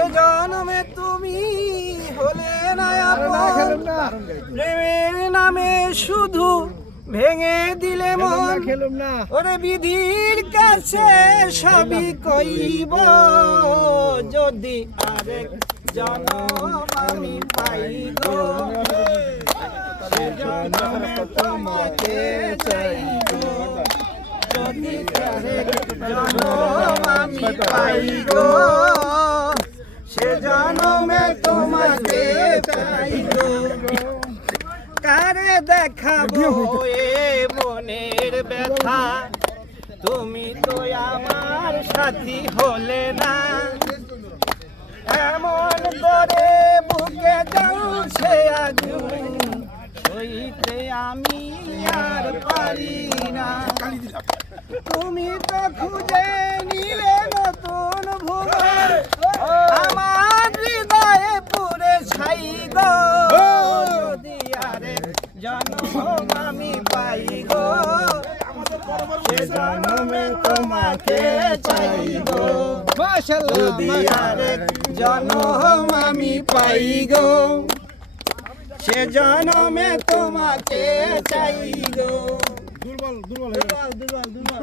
এ জন্মে তুমি হলে। প্রেমের নামে শুধু ভেঙে দিলে মন। ওরে বিধির কাছে সবই কইব। যদি আরেক জনম আমি পাই গো জনমে তোমাকে চাইব। যদি আরেক জনম আমি পাই গো দেখাবো এ মনের ব্যথা। তুমি তো আমার সাথী হলে না। এমন করে বুকে জ্বলছে আগুন। সইতে আমি আর পারি না। তুমি তো খুঁজে জন্ম আমি পাই গো। সে জন্মে তোমাকে চাই গো। যদি আরে জন্ম আমি পাই গো। সে জন্মে তোমাকে চাই গো। দুর্বল দুর্বল দুর্বল দুর্বল দুর্বল।